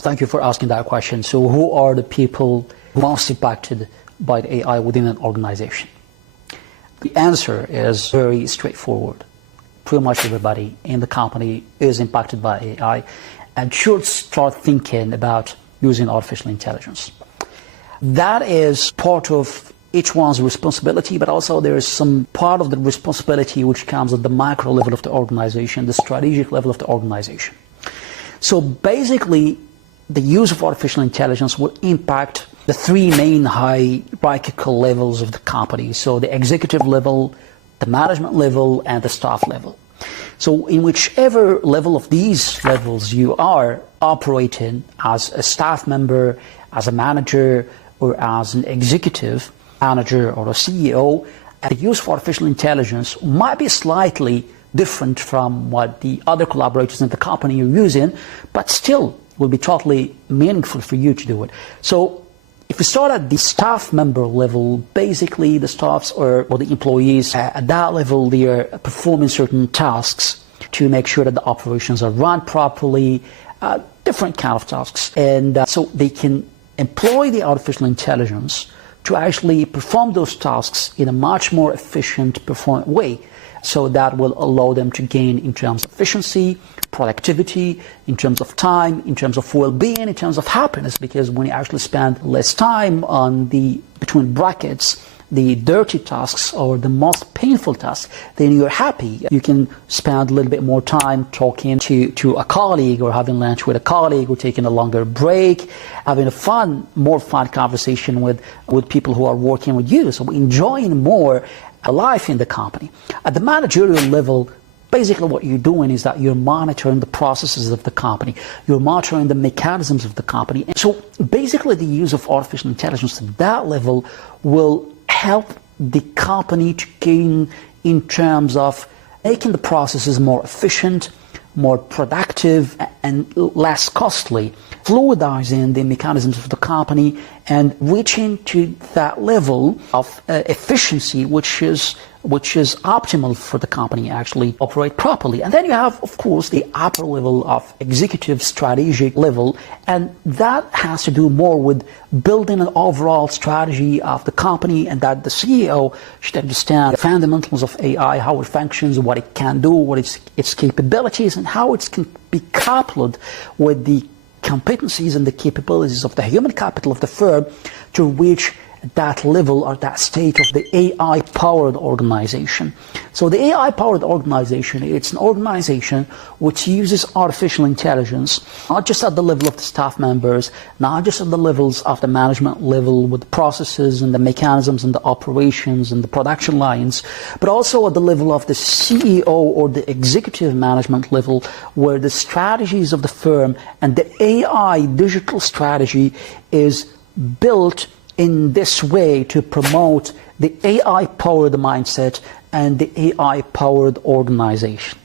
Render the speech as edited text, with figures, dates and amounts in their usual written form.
Thank you for asking that question. So who are the people most impacted by the AI within an organization? The answer is very straightforward. Pretty much everybody in the company is impacted by AI and should start thinking about using artificial intelligence. That is part of each one's responsibility, but also there is some part of the responsibility which comes at the macro level of the organization, the strategic level of the organization. So basically, the use of artificial intelligence will impact the three main hierarchical levels of the company. So the executive level, the management level, and the staff level. So in whichever level of these levels you are operating as a staff member, as a manager, or as an executive manager or a CEO, the use of artificial intelligence might be slightly different from what the other collaborators in the company are using, but still will be totally meaningful for you to do it. So if we start at the staff member level, basically the staffs or the employees at that level, they are performing certain tasks to make sure that the operations are run properly, different kind of tasks. And so they can employ the artificial intelligence to actually perform those tasks in a much more efficient, performant way. So that will allow them to gain in terms of efficiency, productivity, in terms of time, in terms of well-being, in terms of happiness, because when you actually spend less time on the, between brackets, the dirty tasks or the most painful tasks, then you're happy. You can spend a little bit more time talking to a colleague or having lunch with a colleague or taking a longer break, having a more fun conversation with people who are working with you. So enjoying more life in the company. At the managerial level, basically what you're doing is that you're monitoring the processes of the company. You're monitoring the mechanisms of the company. And so basically the use of artificial intelligence at that level will help the company to gain in terms of making the processes more efficient, more productive, and less costly, fluidizing the mechanisms of the company and reaching to that level of efficiency which is optimal for the company actually operate properly. And then you have, of course, the upper level of executive strategic level, and that has to do more with building an overall strategy of the company, and that the CEO should understand the fundamentals of AI, how it functions, what it can do, what its capabilities, and how it can be coupled with the competencies and the capabilities of the human capital of the firm to reach that level or that state of the AI-powered organization. So the AI-powered organization, it's an organization which uses artificial intelligence, not just at the level of the staff members, not just at the levels of the management level with the processes and the mechanisms and the operations and the production lines, but also at the level of the CEO or the executive management level, where the strategies of the firm and the AI digital strategy is built in this way to promote the AI-powered mindset and the AI-powered organization.